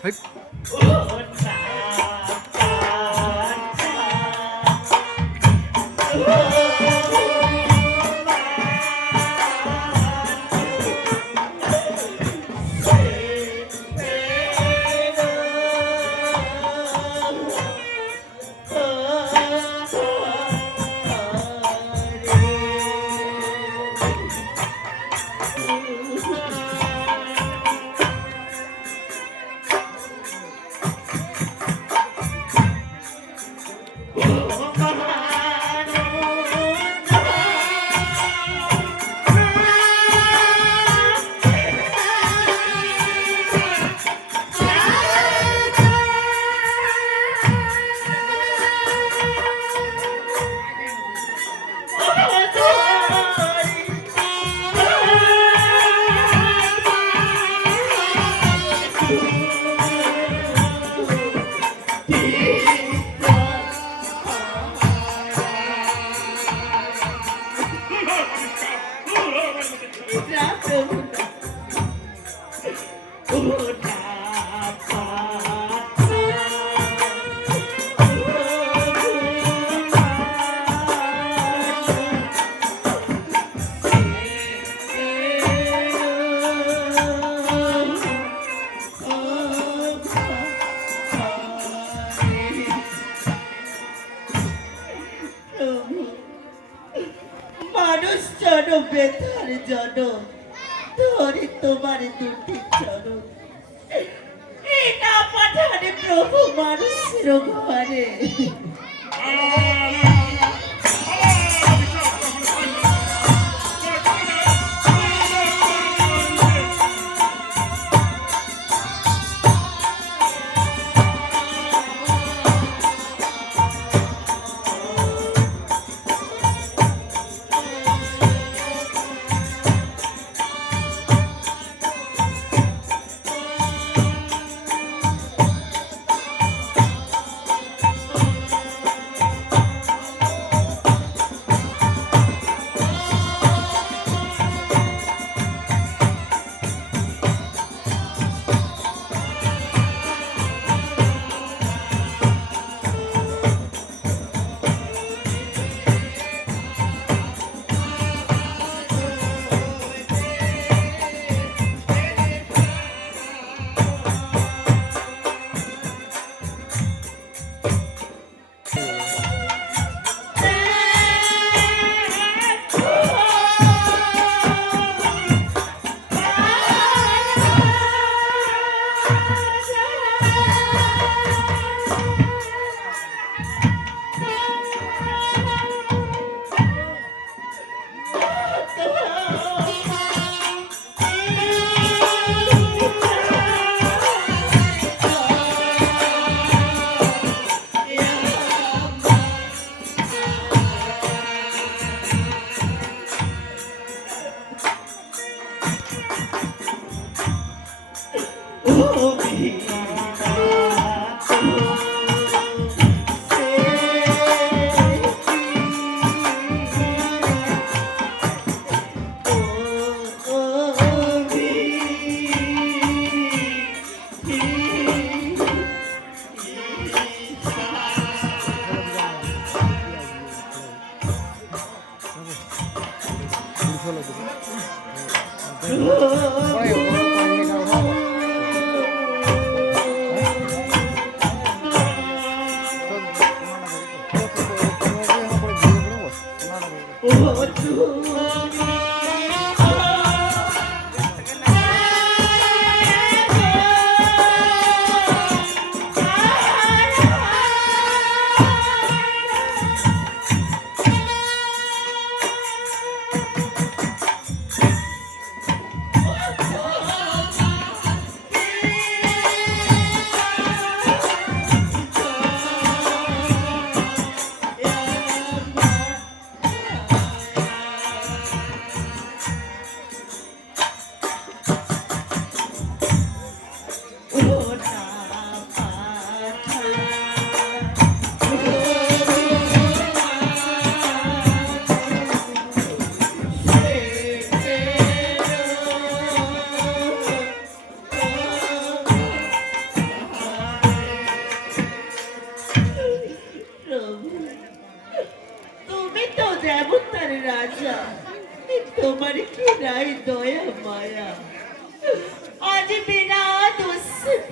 เฮ้ยমানুষ জনম বেতার জনম ধরে তোমার দুটি চরণ এই না পাঠানে প্রভু মানুষের ঘরে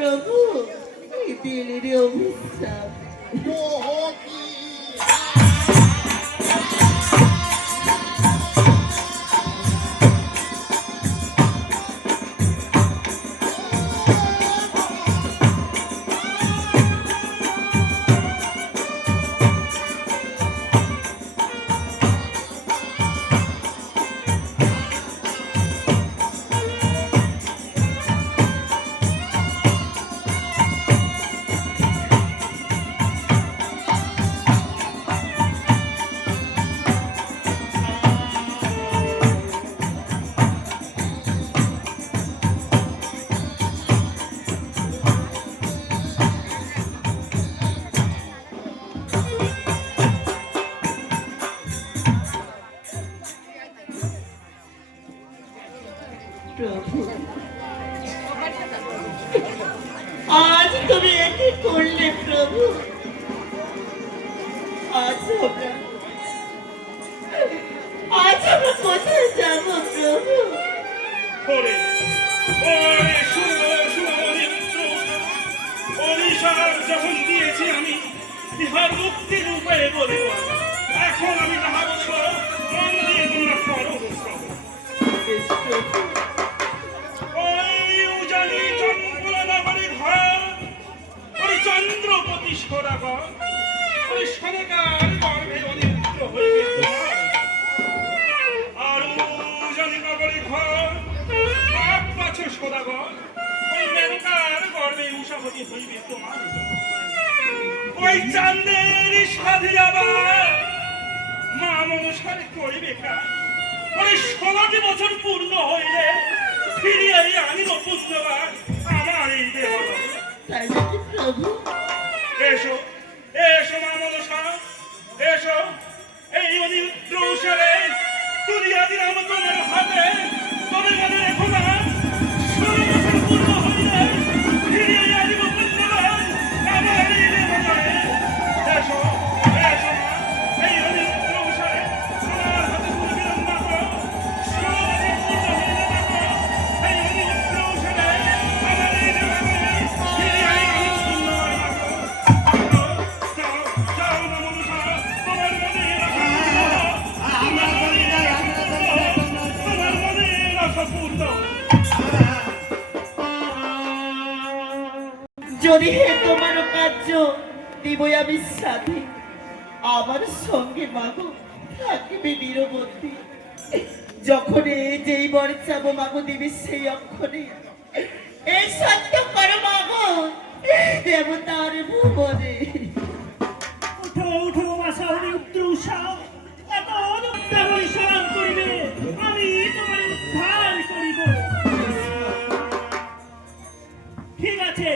প্রভু এই দিলের অভিশাপ। মোহ কি প্রভু আজ তুমি একে করলে প্রভু। আজ আমরা কোথায় যাব প্রভু? ওরে শুনো শুনো নিত্য, অভিশাপ যখন দিয়েছি আমি ইহার মুক্তির উপায়ে বলিব। এখন আমি তাহা বলব, মন দিয়ে তোমরা করো শ্রবণ। বেশ প্রভু। ওই উজানি চন্দ্রনগরী ঘর, ওই চন্দ্রপতি সদাগর, ওই সনেকার গর্ভে অনিদ্র হইবে তোমার। আর উজানি নগরী ঘর, বাপ পাছে সদাগর, ওই মেনকার গর্ভে উষাপতি হইবে তোমার। ওই চাঁদের সাধে আবার মা মনসার করিবে কাজ। ওই 16টি বছর পূর্ণ হইলে ফিরিয়ে আনিব পুত্রবার আমার এই দেহ। তাই নাকি প্রভু? এসো এসো মা মনসা, এসো এই অনিদ্র উষারে তুলিয়া দিলাম তোমার হাতে। তবে মনে রেখো না, 16 বছর পূর্ণ হইলে ফিরিয়ে আনিব পুত্রবার আমার এই দেহ। এসো এসো মা, এই অনিদ্র উষারে তোমার হাতে তুলে দিলাম মাত্র। 16 বছর পূর্ণ হইলে মাত্র এই অনিদ্র উষারে আমার এই দেহ ফিরিয়ে আনিব পুত্রবার মাত্র। যাও না মনসা, তোমার মনে রাখা তোমার মনে রাখা পূর্ণ। যদি হে তোমার কার্য দিবই আমি সাথে, আমার সঙ্গে মাগো থাকিবে নিরবধি। যখন যেই বর চাবো মাগো দিবি সেই অক্ষণে এই সত্য করো মাগো দেবতার ভুবনে। উঠো উঠো বাসাহরি উত্তরুষা, এত অনুদ্ধার পরিশ্রম করিবে, আমি তোমার উদ্ধার করিব। ঠিক আছে,